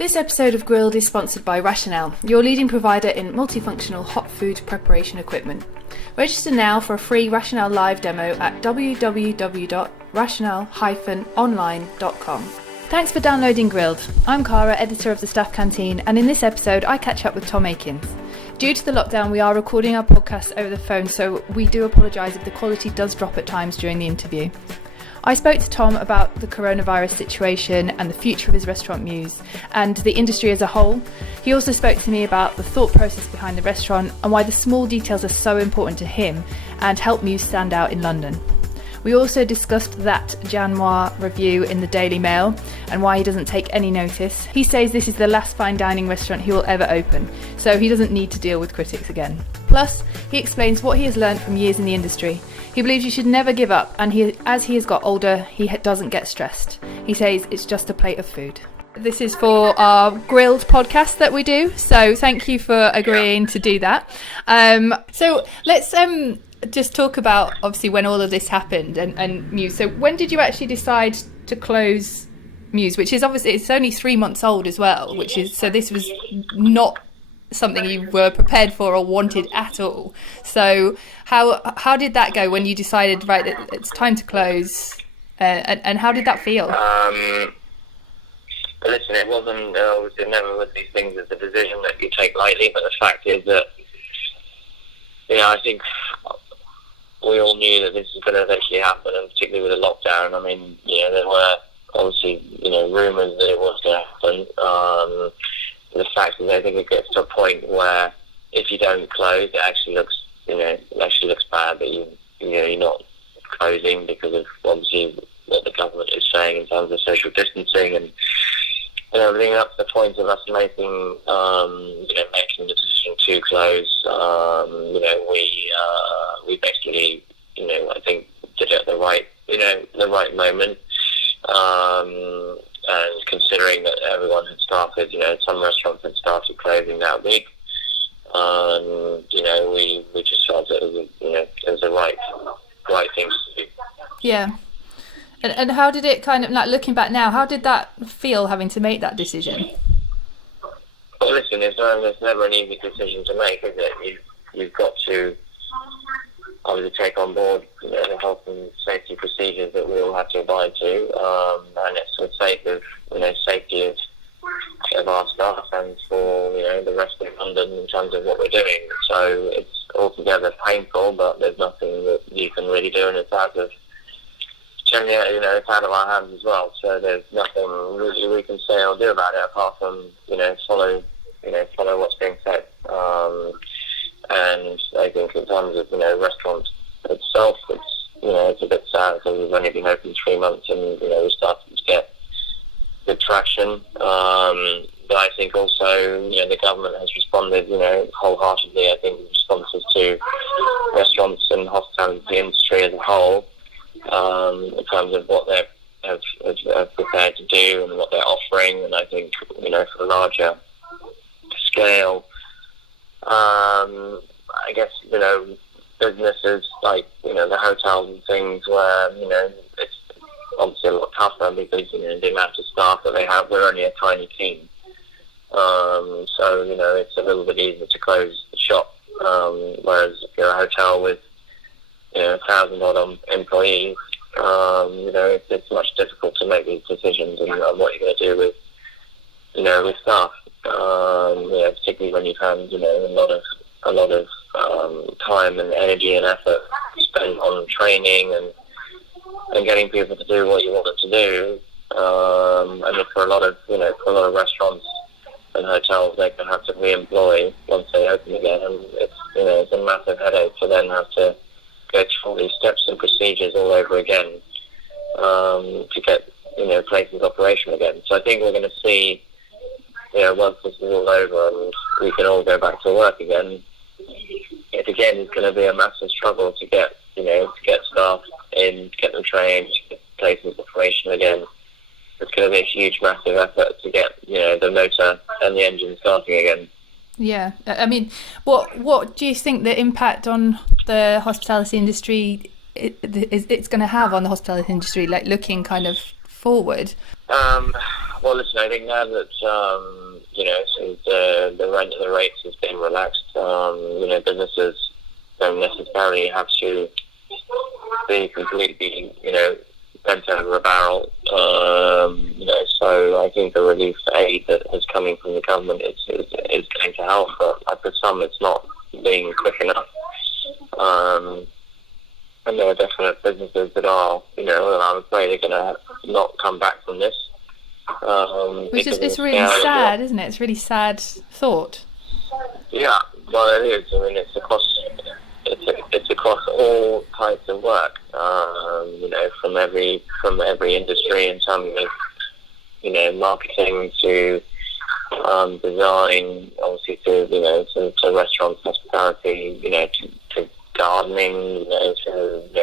This episode of Grilled is sponsored by Rationale, your leading provider in multifunctional hot food preparation equipment. Register now for a free Rationale live demo at www.rationale-online.com. Thanks for downloading Grilled. I'm Cara, editor of the Staff Canteen, and in this episode I catch up with Tom Aikens. Due to the lockdown, we are recording our podcast over the phone, so we do apologise if the quality does drop at times during the interview. I spoke to Tom about the coronavirus situation and the future of his restaurant Muse and the industry as a whole. He also spoke to me about the thought process behind the restaurant and why the small details are so important to him and help Muse stand out in London. We also discussed that Jan Moir review in the Daily Mail and why he doesn't take any notice. He says this is the last fine dining restaurant he will ever open, so he doesn't need to deal with critics again. Plus, he explains what he has learned from years in the industry. He believes you should never give up, and as he has got older, he doesn't get stressed. He says it's just a plate of food. This is for our grilled podcast that we do, so thank you for agreeing to do that. So let's just talk about, obviously, when all of this happened and Muse. So when did you actually decide to close Muse, which is obviously, it's only 3 months old as well, which is, so this was not something you were prepared for or wanted at all. So how did that go when you decided, right, it's time to close, and how did that feel? Listen, it wasn't, obviously never with these things, it's a decision that you take lightly, but the fact is that, I think we all knew that this was going to eventually happen, and particularly with the lockdown. I mean, there were obviously, rumours that it was going to happen. The fact is, I think it gets to a point where if you don't close, it actually looks bad that you're not closing because of obviously what the government is saying in terms of social distancing and leading up to the point of us making the decision to close. We basically, I think did it at the right moment. And considering that everyone had started, some restaurants had started closing that week, we just felt that it was the right thing to do. Yeah. And how did it kind of, like, looking back now, how did that feel, having to make that decision? Well, listen, there's never an easy decision to make, is it? You've got to obviously take on board the health and safety procedures that we all have to abide to, and it's for the sake of safety of our staff and for the rest of London in terms of what we're doing. So it's altogether painful, but there's nothing that you can really do, and it's out of our hands as well. So there's nothing really we can say or do about it apart from follow what's being said. And I think in terms of restaurant itself, it's a bit sad because we've only been open 3 months and we started to get good traction. But I think also the government has responded wholeheartedly. I think the responses to restaurants and hospitality industry as a whole, in terms of what they have prepared to do and what they're offering, and I think for a larger scale. I guess, businesses like, the hotels and things where, it's obviously a lot tougher because, the amount of staff that they have, we're only a tiny team. So, it's a little bit easier to close the shop. Whereas if you're a hotel with, 1,000 odd employees, it's much difficult to make these decisions and what you're going to do with, with staff. Particularly when you've had, a lot of time and energy and effort spent on training and getting people to do what you want them to do. And for a lot of restaurants and hotels, they can have to re-employ once they open again, and it's a massive headache to then have to go through all these steps and procedures all over again to get places operational again. So I think we're going to see. Once this is all over and we can all go back to work again, it again is going to be a massive struggle to get staff in, to get them trained, to get places operational again. It's going to be a huge, massive effort to get the motor and the engine starting again. Yeah, I mean, what do you think the impact on the hospitality industry it's going to have on the hospitality industry, like looking kind of forward? Well, listen, I think now that since the rent and the rates has been relaxed, businesses don't necessarily have to be completely, bent over a barrel. So I think the relief aid that is coming from the government is going to help, but for some it's not being quick enough. And there are definite businesses that are, I'm afraid they're going to not come back from this. Which is, it's really sad, isn't it? It's a really sad thought. Yeah, well, it is. I mean, it's across all types of work. From every industry in terms of, marketing to design, obviously to restaurants, hospitality, to gardening, to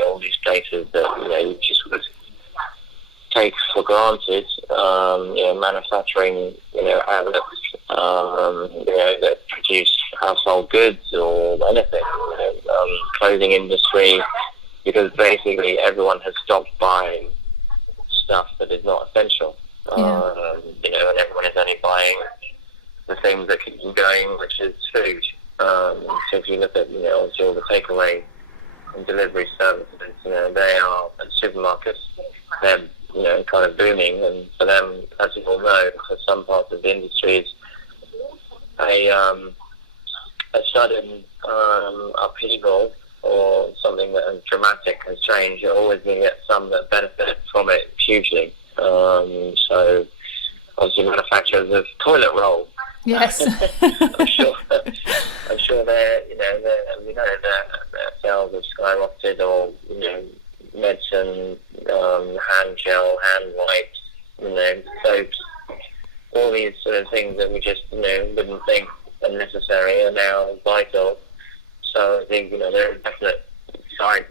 all these places that you just would take for granted. Manufacturing, outlets, that produce household goods or anything, clothing industry, because basically everyone has stopped buying stuff that is not essential. And everyone is only buying the things that keep them going, which is food. So if you look at, obviously all the takeaway and delivery services, they are at supermarkets, they're, kind of booming, and for them, as you all know, for some parts of the industry, it's a sudden upheaval or something that dramatic has changed. You're always going to get some that benefit from it hugely. So obviously manufacturers of toilet roll. Yes. I'm sure their sales have skyrocketed, or medicine, hand gel, hand wipes, soaps, all these sort of things that we just wouldn't think are necessary are now vital. So I think there are definite signs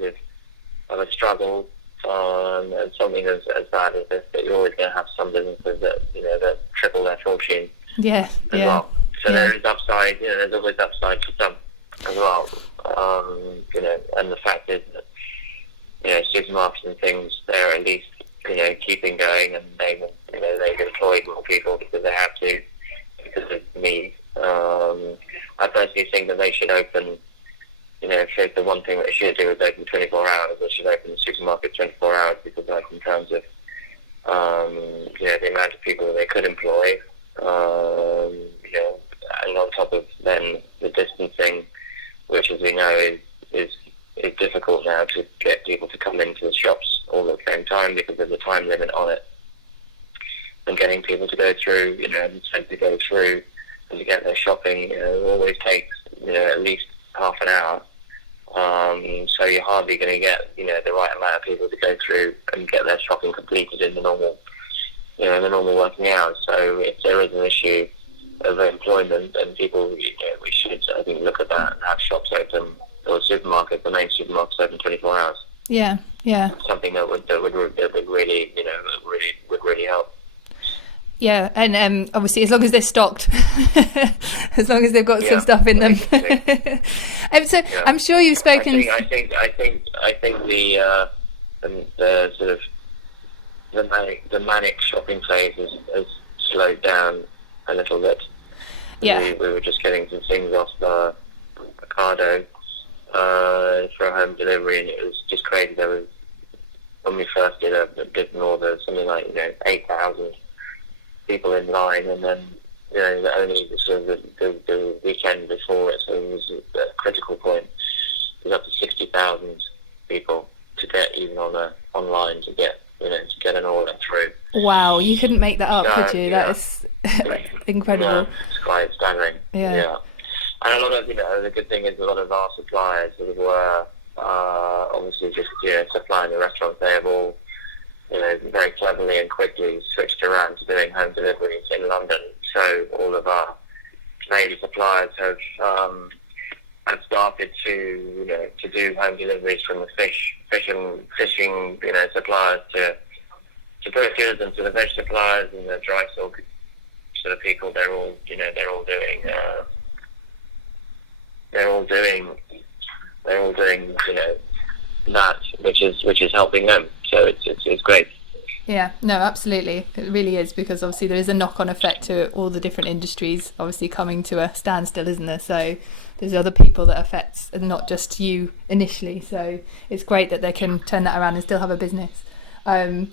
of a struggle, and something as bad as this, that you're always going to have some businesses that that triple their fortune. Yeah. Well. So there is upside. There's always upside for some as well. And the fact is that supermarkets and things, they're at least keeping going, and they've employed more people because they have to, because of need. I personally think that they should open. If the one thing that they should do is open 24 hours, they should open the supermarket 24 hours, because in terms of the amount of people that they could employ, and on top of then the distancing, which, as we know, is difficult now to get people to come into the shops all at the same time because of the time limit on it, and getting people to go through, to go through and to get their shopping, always takes at least half an hour. So you're hardly going to get the right amount of people to go through and get their shopping completed in the normal working hours. So if there is an issue of employment, then people, we should, I think, look at that and have shops open, or supermarkets, the main supermarkets open 24 hours. Yeah. Something that would really, would really help. Yeah, and obviously, as long as they're stocked, as long as they've got some stuff in them. I'm sure you've spoken. I think the sort of the manic shopping phase has slowed down a little bit. Yeah, we were just getting some things off Ocado for home delivery, and it was just crazy. There was, when we first did an order, something like 8,000 people in line, and then only the weekend before it, so it was a critical point. It was up to 60,000 people to get even online to get an order through. Wow, you couldn't make that up, could you? Yeah. That is incredible. No, it's quite staggering. Yeah. And a lot of the good thing is a lot of our suppliers that were obviously just supplying the restaurants. They have all very cleverly and quickly switched around to doing home deliveries in London. So all of our Canadian suppliers have started to do home deliveries from the fishing suppliers to butchers, and to the veg suppliers and the dry sort of people. They're all doing that, which is helping them. So it's great. Yeah, no, absolutely. It really is, because obviously there is a knock-on effect to all the different industries obviously coming to a standstill, isn't there? So there's other people that affects, and not just you initially. So it's great that they can turn that around and still have a business. I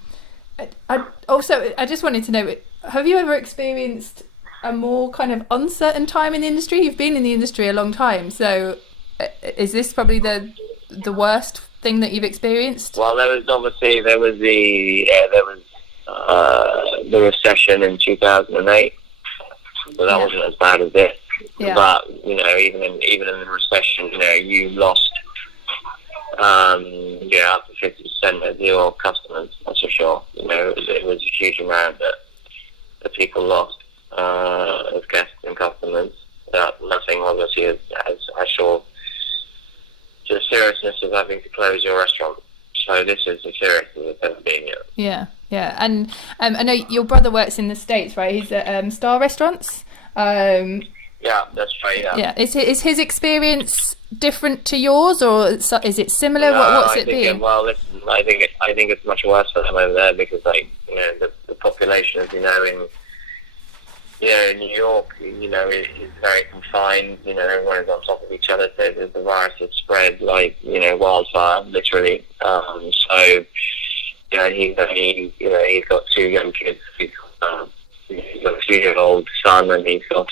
just wanted to know, have you ever experienced a more kind of uncertain time in the industry? You've been in the industry a long time, so is this probably the worst thing that you've experienced? Well, there was the recession in 2008, so that wasn't as bad as this. Yeah. But even in the recession, you lost up to 50% of your customers. That's for sure. It was a huge amount that people lost as guests and customers. Nothing obviously has shown the seriousness of having to close your restaurant. So this is as serious as it's ever been yet. Yeah. And I know your brother works in the States, right? He's at Star Restaurants. Yeah, that's right. Yeah. Yeah. Is his experience different to yours, or is it similar? What's it been? I think it's much worse for them over there, because the population, as in New York, is very confined. Everyone is on top of each other. So the virus has spread like wildfire, literally. So he's got two young kids. He's got a 2-year-old son, and he's got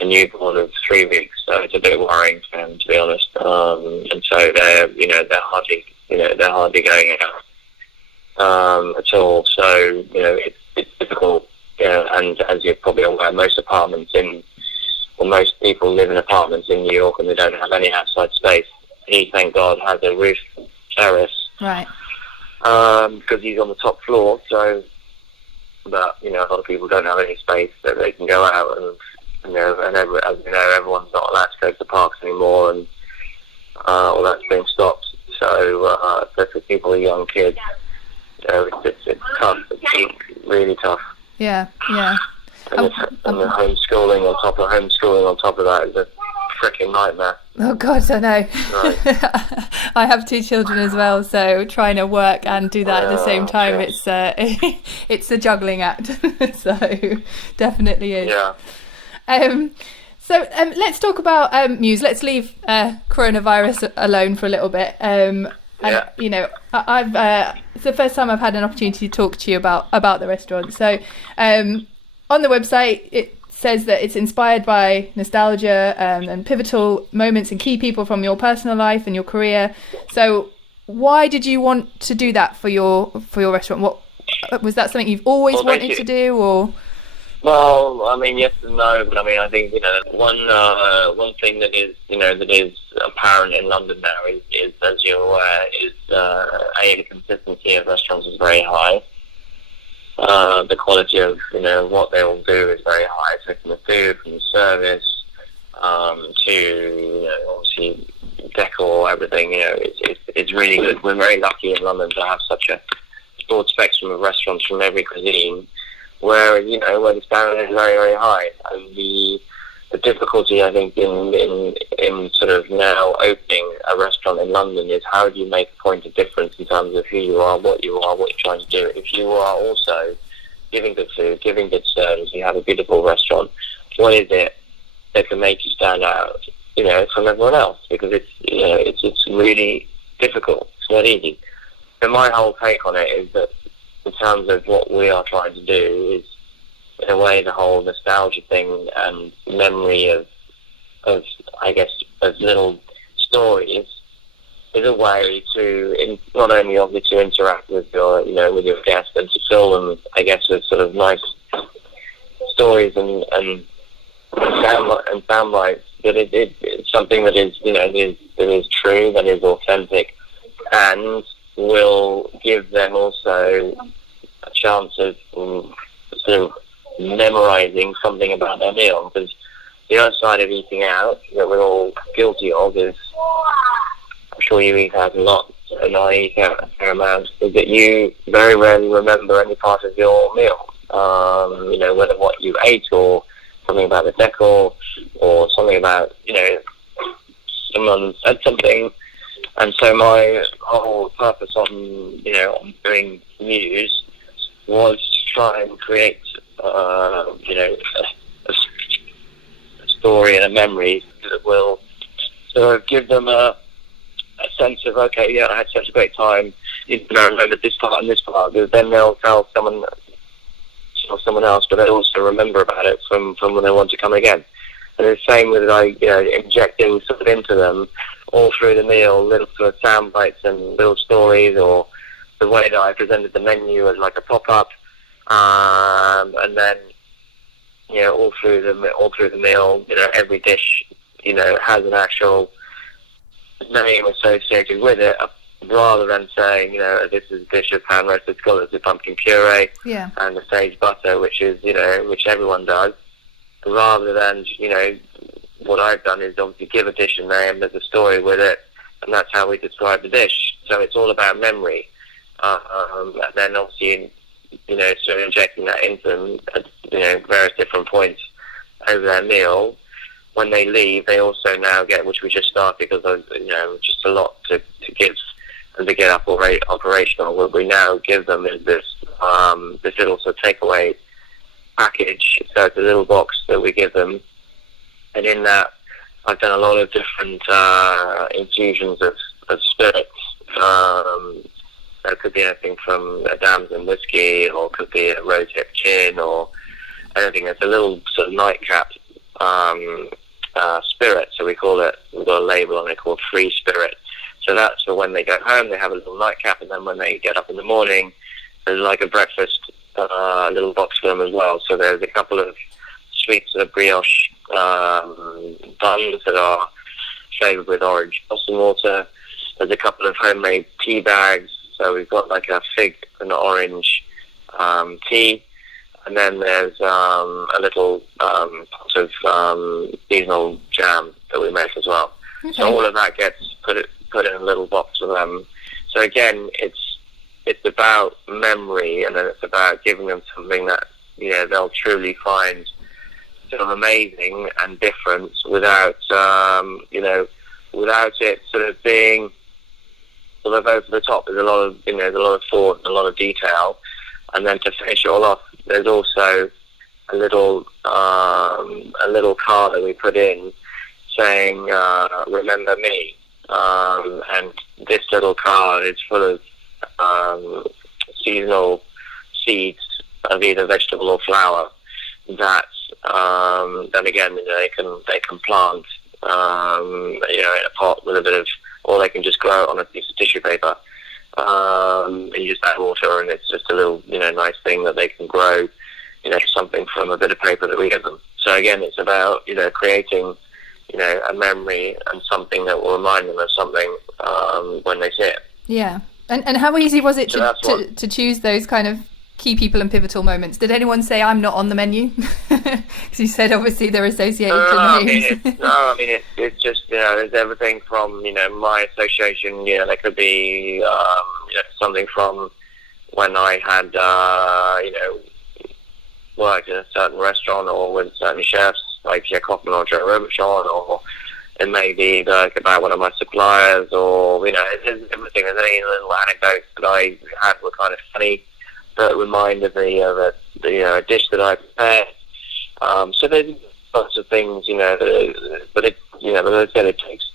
a newborn of 3 weeks. So it's a bit worrying for him, to be honest. And so they're hardly going out at all. So it's difficult. And as you're probably aware, most people live in apartments in New York, and they don't have any outside space. He, thank God, has a roof terrace, right? Because he's on the top floor. So, but a lot of people don't have any space that they can go out, and as you know, everyone's not allowed to go to the parks anymore, and all that's been stopped. So, for people with young kids, it's tough. It's really tough. Yeah. And the homeschooling on top of that is a freaking nightmare. Oh God, I know. Right. I have 2 children as well, so trying to work and do that at the same time, it's a juggling act. So definitely is. Yeah. So let's talk about Muse. Let's leave coronavirus alone for a little bit. I've it's the first time I've had an opportunity to talk to you about the restaurant. So on the website it says that it's inspired by nostalgia and pivotal moments and key people from your personal life and your career. So why did you want to do that for your restaurant? What was that something you've always wanted to do, or? Well, I mean, yes and no, but I mean, I think one thing that is apparent in London now is as you're aware, the consistency of restaurants is very high. The quality of what they will do is very high. So from the food, from the service, to obviously decor, everything. It's really good. We're very lucky in London to have such a broad spectrum of restaurants from every cuisine, where the standard is very, very high. And the difficulty, I think, in sort of now opening a restaurant in London is, how do you make a point of difference in terms of who you are, what you're trying to do. If you are also giving good food, giving good service, you have a beautiful restaurant, what is it that can make you stand out, from everyone else? Because it's really difficult. It's not easy. And my whole take on it is that, in terms of what we are trying to do, is in a way the whole nostalgia thing and memory of little stories is a way to not only obviously to interact with your guests, and to fill them, I guess, with sort of nice stories and sound bites. But it's something that is that is true, that is authentic, and will give them also a chance of sort of memorizing something about their meal. Because the other side of eating out that we're all guilty of is, I'm sure you eat out a lot, and I eat out a fair amount, is that you very rarely remember any part of your meal. Whether what you ate, or something about the decor, or something about, someone said something And so my whole purpose on doing Muse was to try and create, a story and a memory that will sort of give them a sense of, okay, yeah, I had such a great time, I remember this part and this part, because then they'll tell someone else, but they also remember about it from when they want to come again. And the same with injecting sort of into them all through the meal little sort of sound bites and little stories, or the way that I presented the menu as like a pop-up, and then all through the meal, every dish has an actual name associated with it, rather than saying, this is a dish of pan roasted scallops with pumpkin puree and the sage butter, which everyone does. Rather than, what I've done is obviously give a dish a name, there's a story with it, and that's how we describe the dish. So it's all about memory. And then obviously, sort of injecting that into them at, various different points over their meal. When they leave, they also now get, which we just started because of, just a lot to give and to get operational. What we now give them is this little sort of takeaway package. So it's a little box that we give them, and in that I've done a lot of different infusions of spirits. That could be anything from a damson whiskey, or could be a rosehip gin, or anything. It's a little sort of nightcap spirit, so we've got a label on it called Free Spirit. So that's for when they go home, they have a little nightcap, and then when they get up in the morning, there's like a breakfast little box for them as well. So there's a couple of sweet sort of brioche buns that are flavoured with orange blossom water. There's a couple of homemade tea bags. So we've got like a fig and orange tea. And then there's a little pot of seasonal jam that we make as well. Okay. So all of that gets put in a little box for them. So again, it's about memory, and then it's about giving them something that they'll truly find sort of amazing and different, without without it sort of being sort of over the top. There's a lot of thought and a lot of detail. And then to finish it all off, there's also a little card that we put in saying, remember me. And this little card is full of seasonal seeds of either vegetable or flower that then again they can plant in a pot with a bit of, or they can just grow it on a piece of tissue paper. And you just add water, and it's just a little, nice thing that they can grow, something from a bit of paper that we give them. So again, it's about, creating, a memory and something that will remind them of something when they see it. Yeah. And how easy was it to choose those kind of key people and pivotal moments? Did anyone say, I'm not on the menu? Because you said obviously they're associated to names. It's just, there's everything from, my association, there could be, something from when I had, worked in a certain restaurant or with certain chefs, like Pierre Kaufman or Joe Robuchon, or it may be like about one of my suppliers, or, there's everything. There's any little anecdotes that I had were kind of funny, that reminded me of a dish that I prepared. So there's lots of things, but as I said, it takes.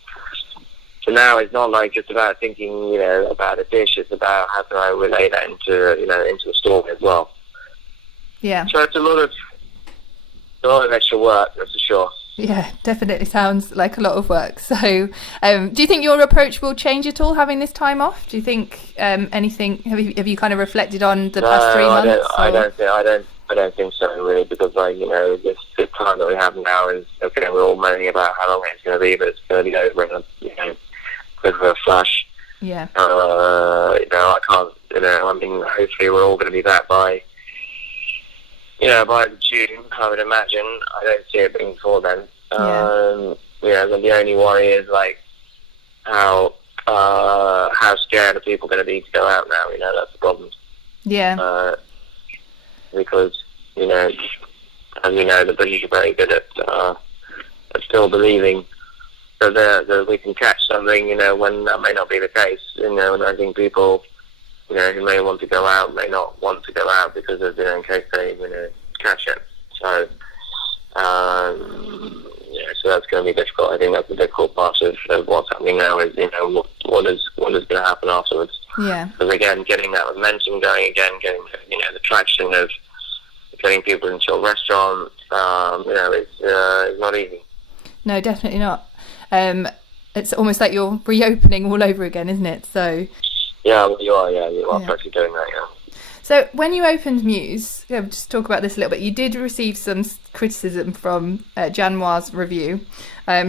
So now it's not like just about thinking, about a dish. It's about how can I relate that into a story as well. Yeah. So it's a lot of extra work, that's for sure. Yeah, definitely sounds like a lot of work. So, do you think your approach will change at all having this time off? Do you think anything? Have you kind of reflected on the past 3 months? I don't think so, really, because this time that we have now is okay. We're all moaning about how long it's going to be, but it's going to be over in a quick of a flash. Yeah. I can't. Hopefully we're all going to be back by June, I would imagine. I don't see it being before then. Then the only worry is like how scared are people going to be to go out now? That's the problem. Yeah. Because as we know, the British are very good at still believing so that we can catch something, when that may not be the case, and I think people, who may want to go out may not want to go out because of, in case they, catch it. So, so that's going to be difficult. I think that's the difficult part of what's happening now is, what is going to happen afterwards. Yeah. Because again, getting that momentum going again, getting, the traction of getting people into a restaurant, it's not easy. No, definitely not. It's almost like you're reopening all over again, isn't it? So. Yeah, well, you are practically doing that, yeah. So when you opened Muse, just talk about this a little bit. You did receive some criticism from Jan Moir's review.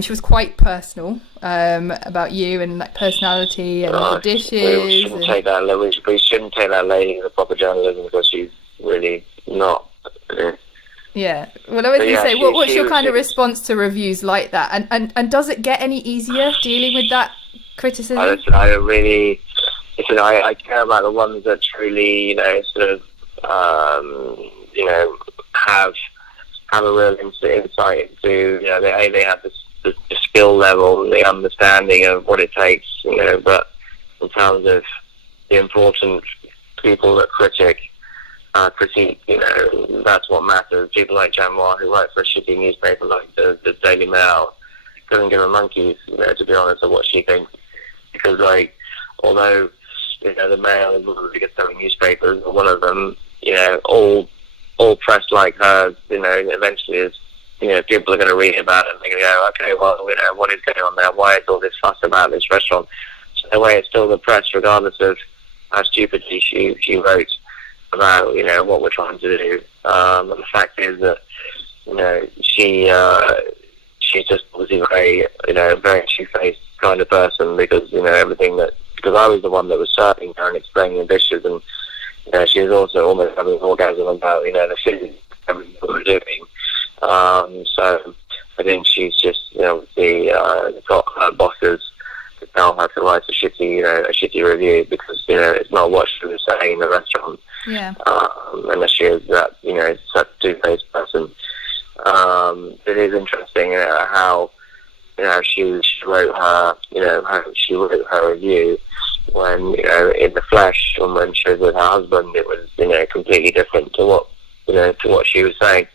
She was quite personal about you and like personality and the dishes. We shouldn't take that lady as a proper journalism because she's really not. Yeah. Well, I was going to say, what's your kind of response to reviews like that? And does it get any easier dealing with that criticism? I care about the ones that truly, sort of, have a real insight into, they have the skill level and the understanding of what it takes, but in terms of the important people that critique, that's what matters. People like Jan Moir, who write for a shitty newspaper like the Daily Mail, doesn't give a monkey's, to be honest, of what she thinks. Because, although, the Mail is one of the biggest selling newspapers, one of them, all press like hers, eventually is, people are going to read about it and they're going to go, okay, well, what is going on there? Why is all this fuss about this restaurant? So in a way, it's still the press, regardless of how stupidly she wrote about, what we're trying to do. And the fact is that, she's just obviously very two-faced kind of person because, because I was the one that was serving her and explaining the dishes, and she was also almost having an orgasm about the food everything we were doing. So I think she's just got her bosses to tell her to write a shitty review because it's not what she was saying in the restaurant. Yeah. Unless she is that such a two-faced person. It is interesting how she wrote her review when in the flesh, and when she was with her husband, it was completely different to what she was saying.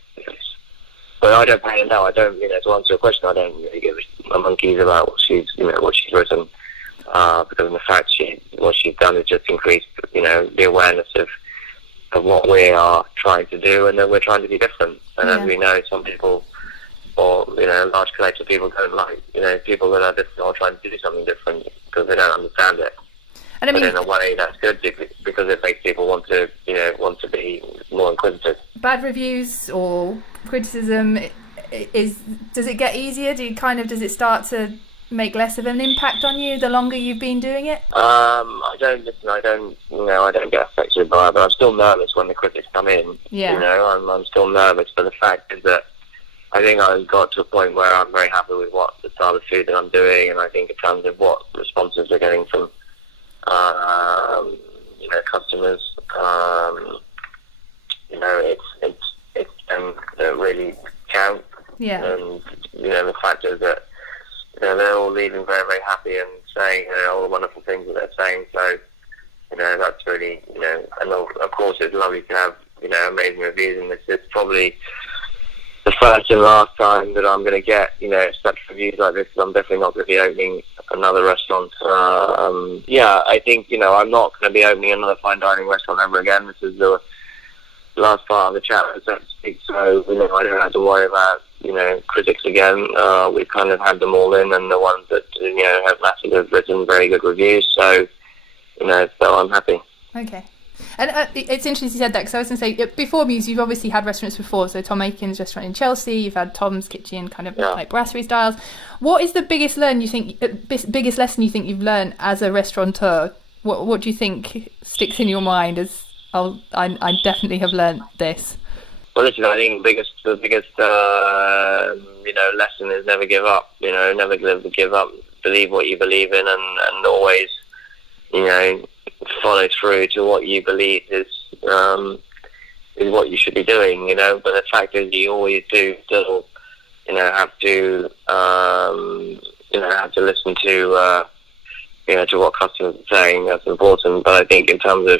But I don't pay no. I don't to answer your question. I don't really give a monkey's about what she's written because in the fact what she's done is just increase the awareness of what we are trying to do, and that we're trying to be different. And as we know, some people, or large collective of people, don't like people that are different or trying to do something different because they don't understand it. And but in a way, that's good because it makes people want to be more inquisitive. Bad reviews or criticism does it get easier? Does it start to make less of an impact on you the longer you've been doing it? I don't get affected by it, but I'm still nervous when the critics come in. Yeah. I'm still nervous, but the fact is that I think I've got to a point where I'm very happy with the style of food that I'm doing, and I think in terms of what responses we're getting from customers, it's them that really count. Yeah. And the fact is that they're all leaving very, very happy and saying all the wonderful things that they're saying. So that's really and of course it's lovely to have amazing reviews, and this is probably the first and last time that I'm going to get such reviews like this. I'm definitely not going to be opening another restaurant. I think I'm not going to be opening another fine dining restaurant ever again. This is the last part of the chat, so to speak. So I don't have to worry about critics again. We've kind of had them all in, and the ones that have written very good reviews. So so I'm happy. Okay. And it's interesting you said that, because I was going to say, before Muse, you've obviously had restaurants before. So Tom Aikens' restaurant in Chelsea, you've had Tom's Kitchen, kind of like brasserie styles. What is the biggest lesson you think you've learned as a restaurateur? What do you think sticks in your mind as, I definitely have learned this? Well, listen, I think the biggest lesson is never give up. Never give up. Believe what you believe in, and always, follow through to what you believe is what you should be doing. But the fact is, you always do still, have to, have to listen to, to what customers are saying. That's important. But I think in terms of,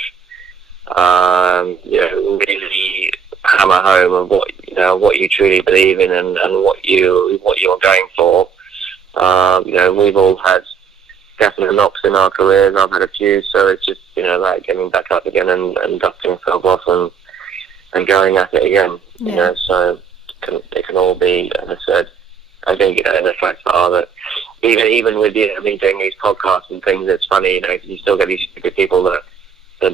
really hammer home of what you truly believe in and what you're going for. We've all had definite knocks in our careers. I've had a few, so it's just like getting back up again and dusting yourself off and going at it again. Yeah. So it can all be, as I said. I think the facts are that even with me doing these podcasts and things, it's funny, because you still get these stupid people that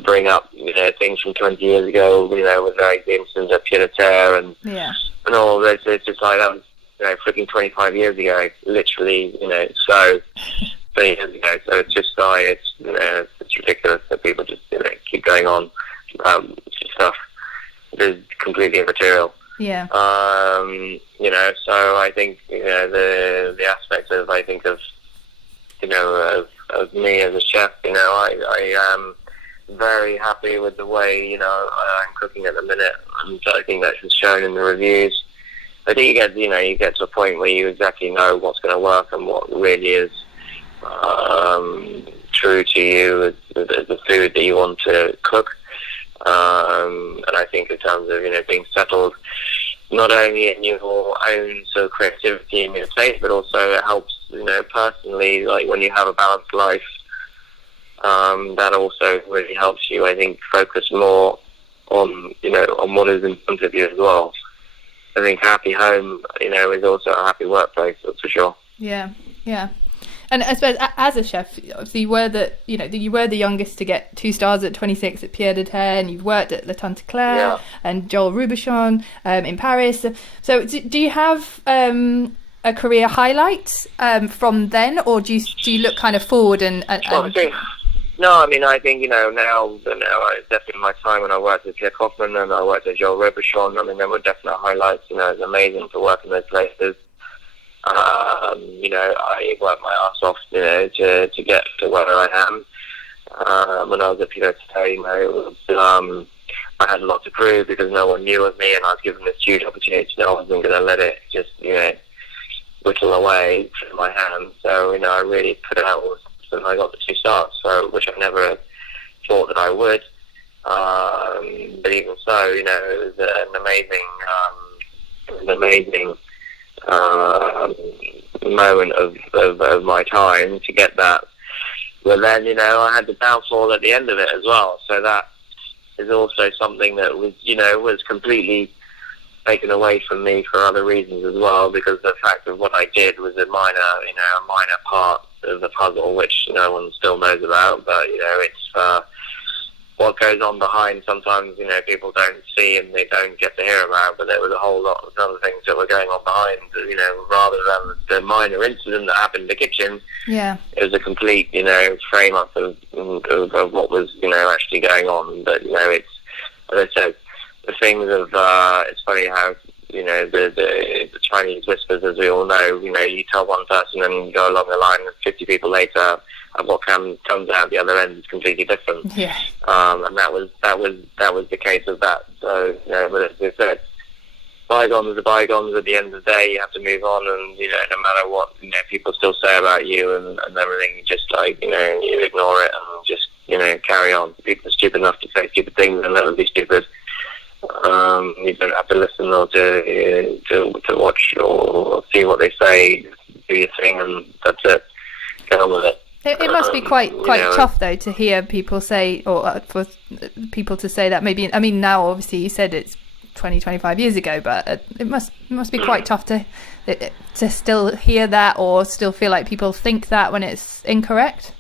bring up things from 20 years ago, with like the instance of pied à terre and all this. It's just like that was freaking 25 years ago, literally, so 20 years ago. So it's just like it's ridiculous that people just keep going on stuff that is completely immaterial. Yeah. So I think the aspect of of me as a chef, I am very happy with the way I'm cooking at the minute, and I think that's just shown in the reviews. I think you get to a point where you exactly know what's going to work and what really is true to you as the food that you want to cook. And I think in terms of being settled, not only in your own sort of creativity in your place, but also it helps personally, like when you have a balanced life. That also really helps you, I think, focus more on what is in front of you as well. I think happy home, is also a happy workplace, that's for sure. Yeah. And I suppose as a chef, obviously you were the youngest to get 2 stars at 26 at Pied à Terre, and you've worked at Le Tanteclair and Joel Robuchon in Paris. So do you have a career highlight from then, or do you look kind of forward and No, I think now definitely my time when I worked with Pierre Kaufman and I worked at Joel Robuchon. There were definite highlights. It's amazing to work in those places. I worked my ass off, to get to where I am. When I was at Pied à Terre, I had a lot to prove because no one knew of me, and I was given this huge opportunity. I wasn't going to let it just, whittle away from my hands. So, I really put it out, and I got the 2 stars, which I never thought that I would. But even so, it was an amazing moment of my time to get that. But then, I had the downfall at the end of it as well. So that is also something that was completely taken away from me for other reasons as well, because the fact of what I did was a minor part of the puzzle, which no one still knows about. But it's what goes on behind. Sometimes people don't see and they don't get to hear about. But there was a whole lot of other things that were going on behind. Rather than the minor incident that happened in the kitchen. Yeah, it was a complete frame up of what was actually going on. But it's, as I said, the things of it's funny how the Chinese whispers, as we all know, you tell one person and you go along the line and 50 people later, and what comes out the other end is completely different. Yeah. And that was the case of that. So but as I said, bygones are bygones. At the end of the day, you have to move on, and no matter what people still say about you and everything, you just you ignore it and just carry on. People are stupid enough to say stupid things, and let them be stupid. You don't have to listen or to watch or see what they say. Do your thing, and that's it. Get on with it. It must be quite tough though to hear people say, or for people to say that. Maybe now obviously you said it's 25 years ago, but it must be quite tough to still hear that or still feel like people think that when it's incorrect.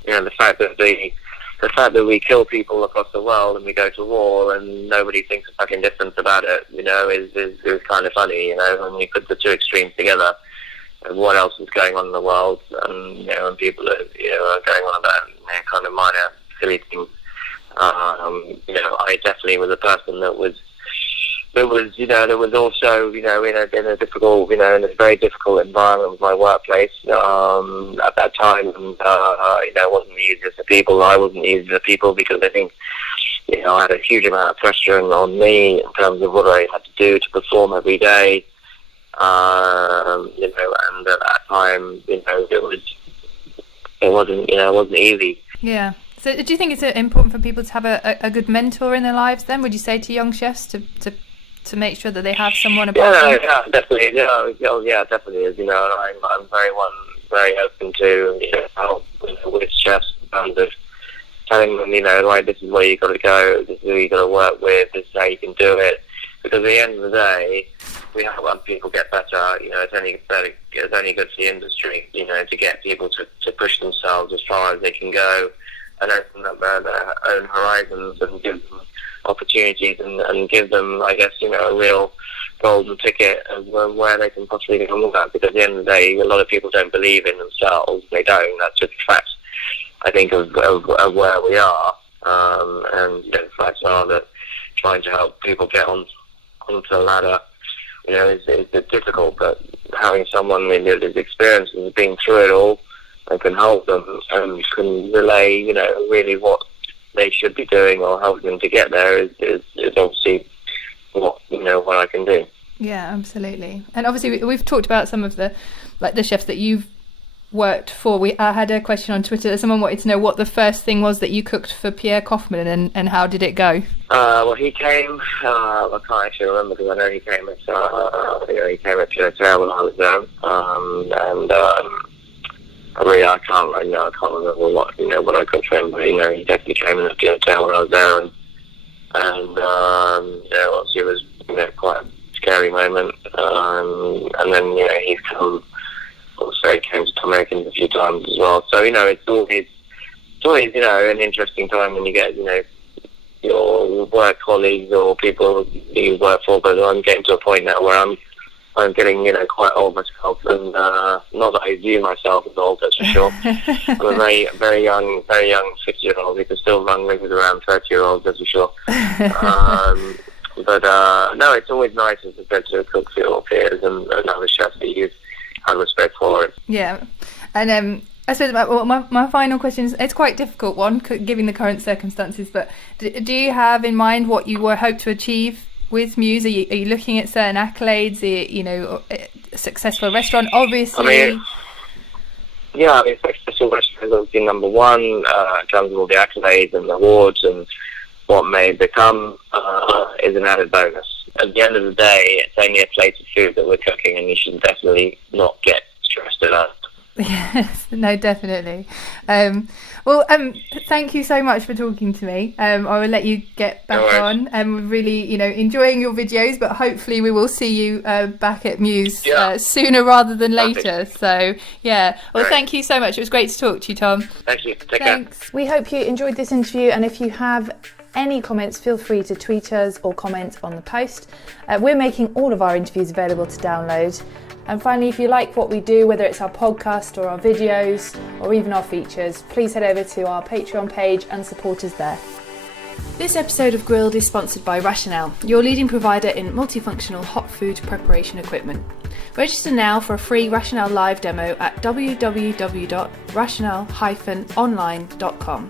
The fact that we kill people across the world and we go to war and nobody thinks a fucking difference about it, is kind of funny, when you put the 2 extremes together of what else is going on in the world, and people are going on about kind of minor silly things. I definitely was a person that was also, in a difficult, in a very difficult environment with my workplace at that time, and it wasn't the easiest of people. I wasn't the easiest of people because I think, I had a huge amount of pressure on me in terms of what I had to do to perform every day. And at that time, it wasn't easy. Yeah. So do you think it's important for people to have a good mentor in their lives then? Would you say to young chefs to make sure that they have someone above them? Yeah, definitely. Yeah, definitely is. I'm very open to help with chefs in terms of telling them, right, this is where you got to go, this is who you got to work with, this is how you can do it. Because at the end of the day, we have when people get better. It's only good for the industry. To get people to push themselves as far as they can go and open up their own horizons and give them opportunities and give them, I guess, a real golden ticket of where they can possibly go with that. Because at the end of the day, a lot of people don't believe in themselves. They don't. That's just a fact, I think, of where we are. And the facts are that trying to help people get onto the ladder, is difficult. But having someone with his experience and being through it all and can help them and can relay, really what they should be doing or help them to get there is obviously what I can do. Yeah, absolutely. And obviously we've talked about some of the chefs that you've worked for. I had a question on Twitter. Someone wanted to know what the first thing was that you cooked for Pierre Kaufman and how did it go? Well, he came. I can't actually remember because I know he came at Pierre when I was there. I can't remember what I cooked for him, but he definitely came in at the hotel when I was there, and obviously it was quite a scary moment, and then he's come. Also, he came to Tom Aikens a few times as well. So it's always an interesting time when you get your work colleagues or people you work for. But I'm getting to a point now where I'm getting quite old myself, and not that I view myself as old, that's for sure. I'm a very young 50-year-old who can still run with around 30-year-olds, that's for sure. But no, it's always nice as I said to cook for your peers and other chefs that you've had respect for it. Yeah, and I suppose my final question is, it's quite a difficult one given the current circumstances, but do you have in mind what you hope to achieve with Muse? Are you looking at certain accolades? A successful restaurant, obviously. Successful restaurant is obviously number one in terms of all the accolades and the awards, and what may become is an added bonus. At the end of the day, it's only a plate of food that we're cooking, and you should definitely not get stressed about it. Yes, no, definitely. Thank you so much for talking to me. I will let you get back on, and we're really, enjoying your videos, but hopefully we will see you back at Muse sooner rather than later. So, yeah. Well, thank you so much. It was great to talk to you, Tom. Thank you. Take care. We hope you enjoyed this interview, and if you have any comments, feel free to tweet us or comment on the post. We're making all of our interviews available to download. And finally, if you like what we do, whether it's our podcast or our videos or even our features, please head over to our Patreon page and support us there. This episode of Grilled is sponsored by Rationale, your leading provider in multifunctional hot food preparation equipment. Register now for a free Rationale live demo at www.rationale-online.com.